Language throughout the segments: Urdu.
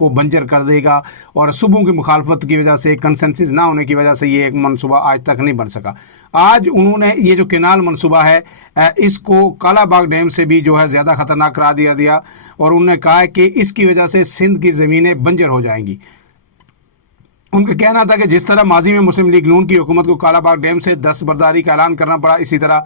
کو بنجر کر دے گا، اور صوبوں کی مخالفت کی وجہ سے، کنسنسس نہ ہونے کی وجہ سے یہ ایک منصوبہ آج تک نہیں بن سکا۔ آج انہوں نے یہ جو کینال منصوبہ ہے اس کو کالا باغ ڈیم سے بھی جو ہے زیادہ خطرناک قرار دیا، اور انہوں نے کہا ہے کہ اس کی وجہ سے سندھ کی زمینیں بنجر ہو جائیں گی۔ ان کا کہنا تھا کہ جس طرح ماضی میں مسلم لیگ نون کی حکومت کو کالا باغ ڈیم سے دستبرداری کا اعلان کرنا پڑا، اسی طرح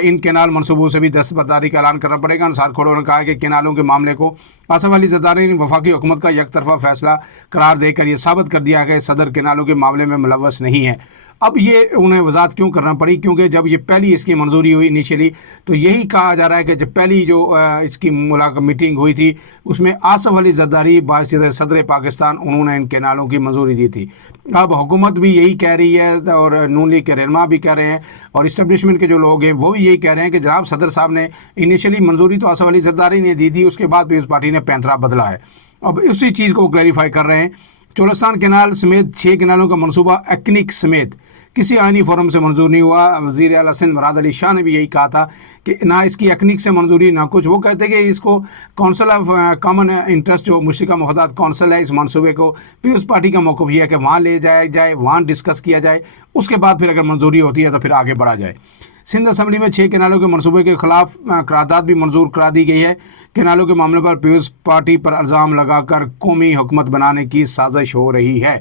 ان کینال منصوبوں سے بھی دستبرداری کا اعلان کرنا پڑے گا۔ انصار کھوڑوں نے کہا کہ کینالوں کے معاملے کو آصف علی زرداری نے وفاقی حکومت کا یک طرفہ فیصلہ قرار دے کر یہ ثابت کر دیا کہ صدر کینالوں کے معاملے میں ملوث نہیں ہے۔ اب یہ انہیں وضاحت کیوں کرنا پڑی؟ کیونکہ جب یہ پہلی اس کی منظوری ہوئی انیشلی، تو یہی کہا جا رہا ہے کہ جب پہلی جو اس کی میٹنگ ہوئی تھی اس میں آصف علی زرداری باعزت صدر پاکستان انہوں نے ان کینالوں کی منظوری دی تھی۔ اب حکومت بھی یہی کہہ رہی ہے، اور نون لیگ کے رہنما بھی کہہ رہے ہیں، اور اسٹیبلشمنٹ کے جو لوگ ہیں وہ بھی یہی کہہ رہے ہیں کہ جناب صدر صاحب نے انیشلی منظوری تو آصف علی زرداری نے دی تھی، اس کے بعد پیپلز پارٹی نے پینترا بدلا ہے۔ اب اسی چیز کو کلیریفائی کر رہے ہیں۔ چولستان کینال سمیت 6 کینالوں کا منصوبہ ایکنک سمیت کسی آئینی فورم سے منظور نہیں ہوا۔ وزیر اعلیٰ سندھ مراد علی شاہ نے بھی یہی کہا تھا کہ نہ اس کی ایکنک سے منظوری نہ کچھ۔ وہ کہتے ہیں کہ اس کو کونسل آف کامن انٹرسٹ جو مشترکہ مفادات کونسل ہے، اس منصوبے کو پیپلز پارٹی کا موقف یہ ہے کہ وہاں لے جایا جائے، وہاں ڈسکس کیا جائے، اس کے بعد پھر اگر منظوری ہوتی ہے تو پھر آگے بڑھا جائے۔ سندھ اسمبلی میں 6 کینالوں کے منصوبے کے خلاف قرارداد بھی منظور کرا دی گئی ہے۔ کینالوں کے معاملے پر پیپلز پارٹی پر الزام لگا کر قومی حکومت بنانے کی سازش ہو رہی ہے۔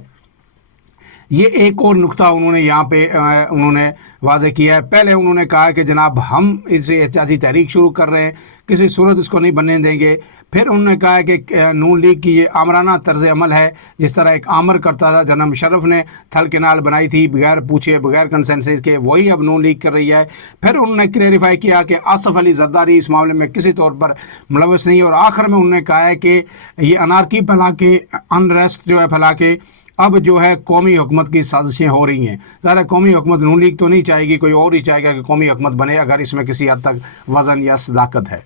یہ ایک اور نقطہ انہوں نے یہاں پہ انہوں نے واضح کیا ہے۔ پہلے انہوں نے کہا کہ جناب ہم اسے احتجاجی تحریک شروع کر رہے ہیں، کسی صورت اس کو نہیں بننے دیں گے۔ پھر انہوں نے کہا کہ نون لیگ کی یہ آمرانہ طرز عمل ہے، جس طرح ایک آمر کرتا تھا جناب مشرف نے تھل کینال بنائی تھی بغیر پوچھے بغیر کنسنسس کے، وہی اب نون لیگ کر رہی ہے۔ پھر انہوں نے کلیریفائی کیا کہ آصف علی زرداری اس معاملے میں کسی طور پر ملوث نہیں، اور آخر میں انہوں نے کہا ہے کہ یہ انارکی پھیلا کے، انریسٹ جو ہے پھیلا کے، اب جو ہے قومی حکومت کی سازشیں ہو رہی ہیں۔ ظاہر قومی حکومت نون لیگ تو نہیں چاہے گی، کوئی اور ہی چاہے گا کہ قومی حکومت بنے، اگر اس میں کسی حد تک وزن یا صداقت ہے۔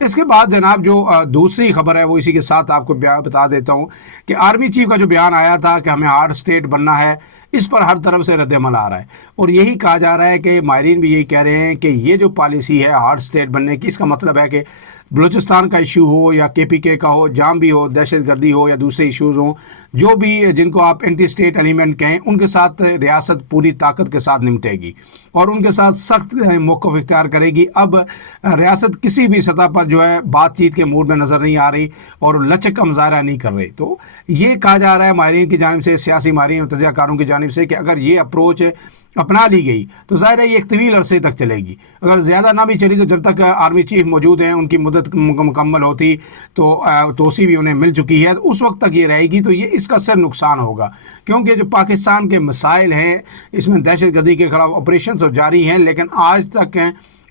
اس کے بعد جناب جو دوسری خبر ہے وہ اسی کے ساتھ آپ کو بتا دیتا ہوں کہ آرمی چیف کا جو بیان آیا تھا کہ ہمیں ہارڈ اسٹیٹ بننا ہے، اس پر ہر طرف سے رد عمل آ رہا ہے، اور یہی کہا جا رہا ہے کہ ماہرین بھی یہی کہہ رہے ہیں کہ یہ جو پالیسی ہے ہارڈ اسٹیٹ بننے کی، اس کا مطلب ہے کہ بلوچستان کا ایشو ہو یا KPK کا ہو، جام بھی ہو، دہشت گردی ہو یا دوسرے ایشوز ہوں، جو بھی جن کو آپ اینٹی اسٹیٹ ایلیمنٹ کہیں، ان کے ساتھ ریاست پوری طاقت کے ساتھ نمٹے گی اور ان کے ساتھ سخت موقف اختیار کرے گی۔ اب ریاست کسی بھی سطح پر جو ہے بات چیت کے موڈ میں نظر نہیں آ رہی اور لچک کا مظاہرہ نہیں کر رہی۔ تو یہ کہا جا رہا ہے ماہرین کی جانب سے، سیاسی ماہرین اور تجزیہ کاروں کی جانب سے، کہ اگر یہ اپروچ اپنا لی گئی تو ظاہر ہے یہ ایک طویل عرصے تک چلے گی۔ اگر زیادہ نہ بھی چلی تو جب تک آرمی چیف موجود ہیں، ان کی مدت مکمل ہوتی تو توسیع بھی انہیں مل چکی ہے، اس وقت تک یہ رہے گی، تو یہ اس کا صرف نقصان ہوگا، کیونکہ جو پاکستان کے مسائل ہیں اس میں دہشت گردی کے خلاف آپریشن تو جاری ہیں، لیکن آج تک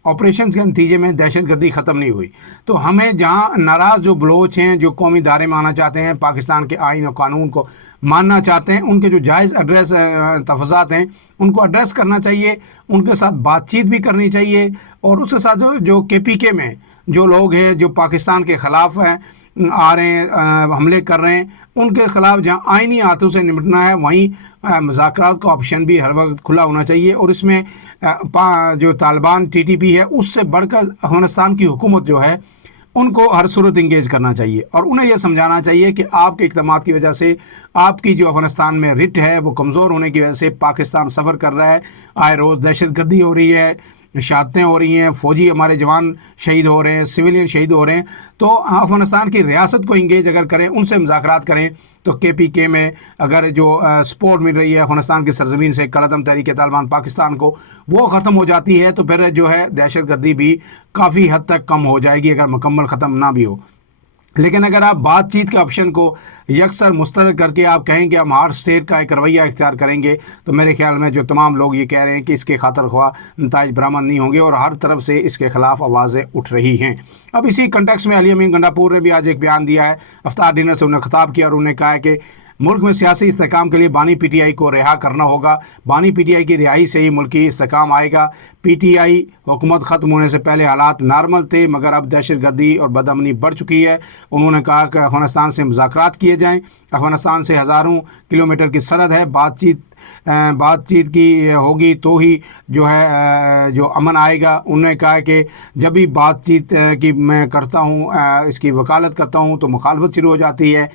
آپریشن کے نتیجے میں دہشت گردی ختم نہیں ہوئی۔ تو ہمیں جہاں ناراض جو بلوچ ہیں، جو قومی دائرے میں آنا چاہتے ہیں، پاکستان کے آئین و قانون کو ماننا چاہتے ہیں، ان کے جو جائز تفاضات ہیں ان کو ایڈریس کرنا چاہیے، ان کے ساتھ بات چیت بھی کرنی چاہیے، اور اس کے ساتھ جو KPK میں جو لوگ ہیں جو پاکستان کے خلاف ہیں، آ رہے ہیں، حملے کر رہے ہیں، ان کے خلاف جہاں آئینی ہاتھوں سے نمٹنا ہے، وہیں مذاکرات کا آپشن بھی ہر وقت کھلا ہونا چاہیے، اور اس میں جو طالبان TTP ہے اس سے بڑھ کر افغانستان کی حکومت جو ہے ان کو ہر صورت انگیج کرنا چاہیے، اور انہیں یہ سمجھانا چاہیے کہ آپ کے اقدامات کی وجہ سے آپ کی جو افغانستان میں رٹ ہے وہ کمزور ہونے کی وجہ سے پاکستان سفر کر رہا ہے، آئے روز دہشت گردی ہو رہی ہے، شہادتیں ہو رہی ہیں، فوجی ہمارے جوان شہید ہو رہے ہیں، سویلین شہید ہو رہے ہیں۔ تو افغانستان کی ریاست کو انگیج اگر کریں، ان سے مذاکرات کریں، تو KPK میں اگر جو سپورٹ مل رہی ہے افغانستان کی سرزمین سے کالعدم تحریک طالبان پاکستان کو، وہ ختم ہو جاتی ہے، تو پھر جو ہے دہشت گردی بھی کافی حد تک کم ہو جائے گی، اگر مکمل ختم نہ بھی ہو۔ لیکن اگر آپ بات چیت کے آپشن کو یکسر مسترد کر کے آپ کہیں کہ ہم ہارڈ اسٹیٹ کا ایک رویہ اختیار کریں گے، تو میرے خیال میں جو تمام لوگ یہ کہہ رہے ہیں کہ اس کے خاطر خواہ نتائج برآمد نہیں ہوں گے، اور ہر طرف سے اس کے خلاف آوازیں اٹھ رہی ہیں۔ اب اسی کنٹیکس میں علی امین گنڈاپور نے بھی آج ایک بیان دیا ہے، افطار ڈنر سے انہیں خطاب کیا، اور انہوں نے کہا ہے کہ ملک میں سیاسی استحکام کے لیے بانی PTI کو رہا کرنا ہوگا، بانی PTI کی رہائی سے ہی ملکی استحکام آئے گا۔ PTI حکومت ختم ہونے سے پہلے حالات نارمل تھے، مگر اب دہشت گردی اور بدامنی بڑھ چکی ہے۔ انہوں نے کہا کہ افغانستان سے مذاکرات کیے جائیں، افغانستان سے ہزاروں کلومیٹر کی سرحد ہے، بات چیت کی ہوگی تو ہی جو ہے جو امن آئے گا۔ انہوں نے کہا کہ جب بھی بات چیت کی میں کرتا ہوں، اس کی وکالت کرتا ہوں، تو مخالفت شروع ہو جاتی ہے۔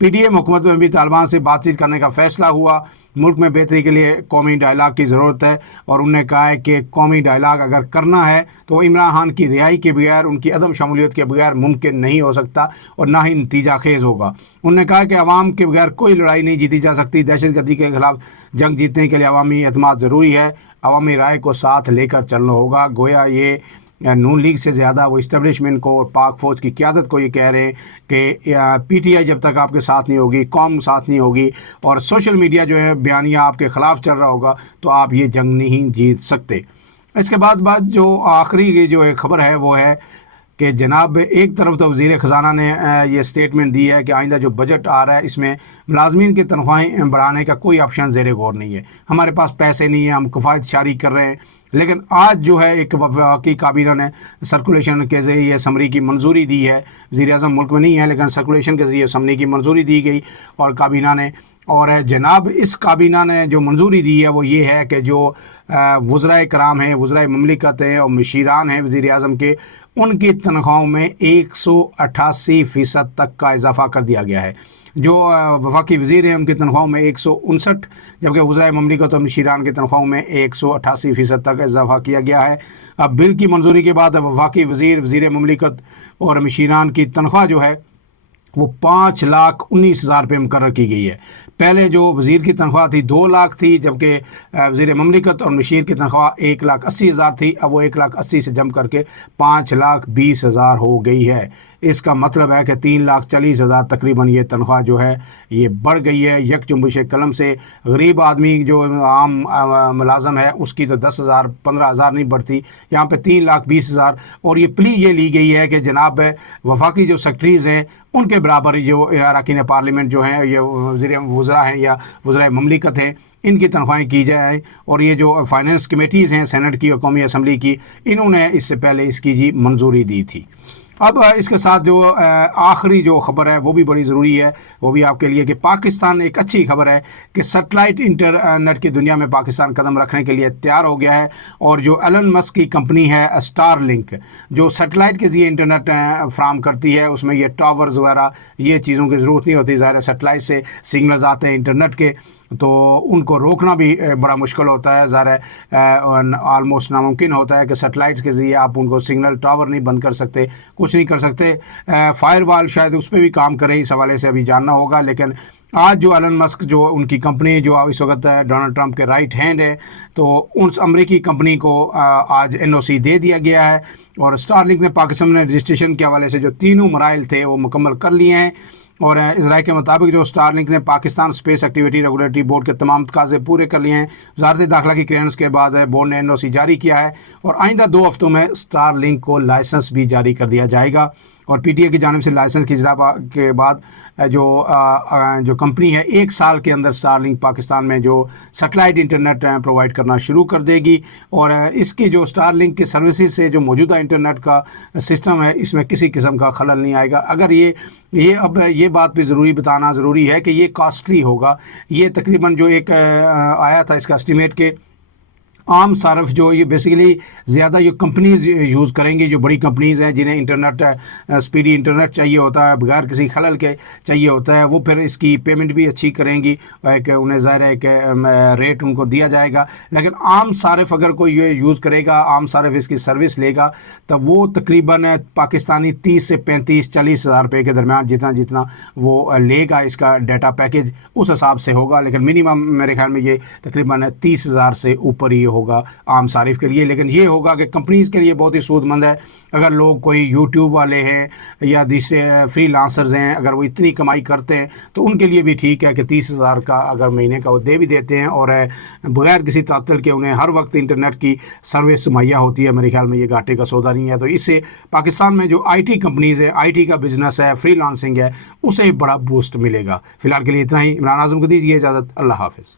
پی ٹی ایم حکومت میں بھی طالبان سے بات چیت کرنے کا فیصلہ ہوا. ملک میں بہتری کے لیے قومی ڈائلاگ کی ضرورت ہے اور انہوں نے کہا ہے کہ قومی ڈائلاگ اگر کرنا ہے تو عمران خان کی رہائی کے بغیر، ان کی عدم شمولیت کے بغیر ممکن نہیں ہو سکتا اور نہ ہی نتیجہ خیز ہوگا. انہوں نے کہا کہ عوام کے بغیر کوئی لڑائی نہیں جیتی جا سکتی. دہشت گردی کے خلاف جنگ جیتنے کے لیے عوامی اعتماد ضروری ہے. عوامی رائے کو ساتھ لے کر چلنا ہوگا. گویا یہ نون لیگ سے زیادہ وہ اسٹیبلشمنٹ کو اور پاک فوج کی قیادت کو یہ کہہ رہے ہیں کہ پی ٹی آئی جب تک آپ کے ساتھ نہیں ہوگی، قوم ساتھ نہیں ہوگی اور سوشل میڈیا جو ہے بیانیہ آپ کے خلاف چل رہا ہوگا تو آپ یہ جنگ نہیں جیت سکتے. اس کے بعد جو آخری جو ایک خبر ہے وہ ہے کہ جناب ایک طرف تو وزیر خزانہ نے یہ سٹیٹمنٹ دی ہے کہ آئندہ جو بجٹ آ رہا ہے اس میں ملازمین کی تنخواہیں بڑھانے کا کوئی آپشن زیر غور نہیں ہے. ہمارے پاس پیسے نہیں ہیں، ہم کفایت شاری کر رہے ہیں. لیکن آج جو ہے ایک وفاقی کابینہ نے سرکولیشن کے ذریعے سمری کی منظوری دی ہے. وزیر اعظم ملک میں نہیں ہے لیکن سرکولیشن کے ذریعے سمری کی منظوری دی گئی اور کابینہ نے، اور جناب اس کابینہ نے جو منظوری دی ہے وہ یہ ہے کہ جو وزرائے کرام ہیں، وزرائے مملکت ہیں اور مشیران ہیں وزیر اعظم کے، ان کی تنخواہوں میں 188% تک کا اضافہ کر دیا گیا ہے. جو وفاقی وزیر ہیں ان کی تنخواہوں میں 159، جبکہ وزرائے مملکت اور مشیران کی تنخواہوں میں 188% تک اضافہ کیا گیا ہے. اب بل کی منظوری کے بعد وفاقی وزیر، وزیر مملکت اور مشیران کی تنخواہ جو ہے وہ 5,19,000 روپے مقرر کی گئی ہے. پہلے جو وزیر کی تنخواہ تھی 2 لاکھ تھی، جبکہ وزیر مملکت اور مشیر کی تنخواہ 1,80,000 تھی. اب وہ 1,80,000 سے جم کر کے 5,20,000 ہو گئی ہے. اس کا مطلب ہے کہ 3,40,000 تقریباً یہ تنخواہ جو ہے یہ بڑھ گئی ہے یک جنبش قلم سے. غریب آدمی جو عام ملازم ہے اس کی تو 10,000 15,000 نہیں بڑھتی، یہاں پہ 3,20,000. اور یہ پلی یہ لی گئی ہے کہ جناب وفاقی جو سیکٹریز ہیں ان کے برابر جو اراکین پارلیمنٹ جو ہیں، یہ وزراء ہیں یا وزرائے مملکت ہیں، ان کی تنخواہیں کی جائیں. اور یہ جو فائنانس کمیٹیز ہیں سینٹ کی اور قومی اسمبلی کی، انہوں نے اس سے پہلے اس کی جی منظوری دی تھی. اب اس کے ساتھ جو آخری جو خبر ہے وہ بھی بڑی ضروری ہے، وہ بھی آپ کے لیے کہ پاکستان ایک اچھی خبر ہے کہ سیٹلائٹ انٹرنیٹ کی دنیا میں پاکستان قدم رکھنے کے لیے تیار ہو گیا ہے. اور جو ایلن مسک کی کمپنی ہے اسٹار لنک، جو سیٹلائٹ کے ذریعے انٹرنیٹ فراہم کرتی ہے، اس میں یہ ٹاورز وغیرہ یہ چیزوں کی ضرورت نہیں ہوتی. ظاہر ہے سیٹلائٹ سے سگنلز آتے ہیں انٹرنیٹ کے تو ان کو روکنا بھی بڑا مشکل ہوتا ہے. ظاہر ہے آلموسٹ ناممکن ہوتا ہے کہ سیٹلائٹ کے ذریعے آپ ان کو سگنل ٹاور نہیں بند کر سکتے، کچھ نہیں کر سکتے. فائر وال شاید اس پہ بھی کام کرے، اس حوالے سے ابھی جاننا ہوگا. لیکن آج جو ایلن مسک جو ان کی کمپنی جو اس وقت ڈونلڈ ٹرمپ کے رائٹ ہینڈ ہے، تو اس امریکی کمپنی کو آج NOC دے دیا گیا ہے. اور اسٹار لنک نے پاکستان میں رجسٹریشن کے حوالے سے جو تینوں مراحل تھے وہ مکمل کر لیے ہیں. اور اس رائے کے مطابق جو اسٹار لنک نے Pakistan space activity regulatory board کے تمام تقاضے پورے کر لیے ہیں. وزارت داخلہ کی کلیئرنس کے بعد بورڈ نے NOC جاری کیا ہے اور آئندہ 2 ہفتوں میں اسٹار لنک کو لائسنس بھی جاری کر دیا جائے گا. اور پی ٹی اے کی جانب سے لائسنس کی اجرا کے بعد جو کمپنی ہے 1 سال کے اندر اسٹار لنک پاکستان میں جو سیٹلائٹ انٹرنیٹ پرووائڈ کرنا شروع کر دے گی. اور اس کی جو اسٹار لنک کے سروسز سے جو موجودہ انٹرنیٹ کا سسٹم ہے اس میں کسی قسم کا خلل نہیں آئے گا. اگر یہ بات بھی بتانا ضروری ہے کہ یہ کاسٹلی ہوگا. یہ تقریباً جو ایک آیا تھا اس کا اسٹیمیٹ کہ عام صارف جو یہ بیسیکلی زیادہ یہ کمپنیز یوز کریں گے، جو بڑی کمپنیز ہیں جنہیں انٹرنیٹ سپیڈی انٹرنیٹ چاہیے ہوتا ہے بغیر کسی خلل کے چاہیے ہوتا ہے، وہ پھر اس کہ پیمنٹ بھی اچھی کریں گی کہ انہیں ظاہر ہے کہ ریٹ ان کو دیا جائے گا. لیکن عام صارف اگر کوئی یہ یوز کرے گا، عام صارف اس کی سروس لے گا تو وہ تقریباً پاکستانی 30 سے 35-40 ہزار روپے کے درمیان جتنا وہ لے گا اس کا ڈیٹا پیکیج اس حساب سے ہوگا. لیکن منیمم میرے خیال میں یہ تقریباً 30,000 سے اوپر ہی ہوگا عام صارف کے لیے. لیکن یہ ہوگا کہ کمپنیز کے لیے بہت ہی سود مند ہے. اگر لوگ کوئی یوٹیوب والے ہیں یا دوسرے فری لانسرز ہیں، اگر وہ اتنی کمائی کرتے ہیں تو ان کے لیے بھی ٹھیک ہے کہ 30,000 کا اگر مہینے کا وہ دے بھی دیتے ہیں اور بغیر کسی تعطل کے انہیں ہر وقت انٹرنیٹ کی سروس مہیا ہوتی ہے. میرے خیال میں یہ گھاٹے کا سودا نہیں ہے. تو اس سے پاکستان میں جو IT کمپنیز ہے، IT کا بزنس ہے، فری لانسنگ ہے، اسے بڑا بوسٹ ملے گا. فی الحال کے لیے اتنا ہی. عمران اعظم کو دیجیے اجازت. اللہ حافظ.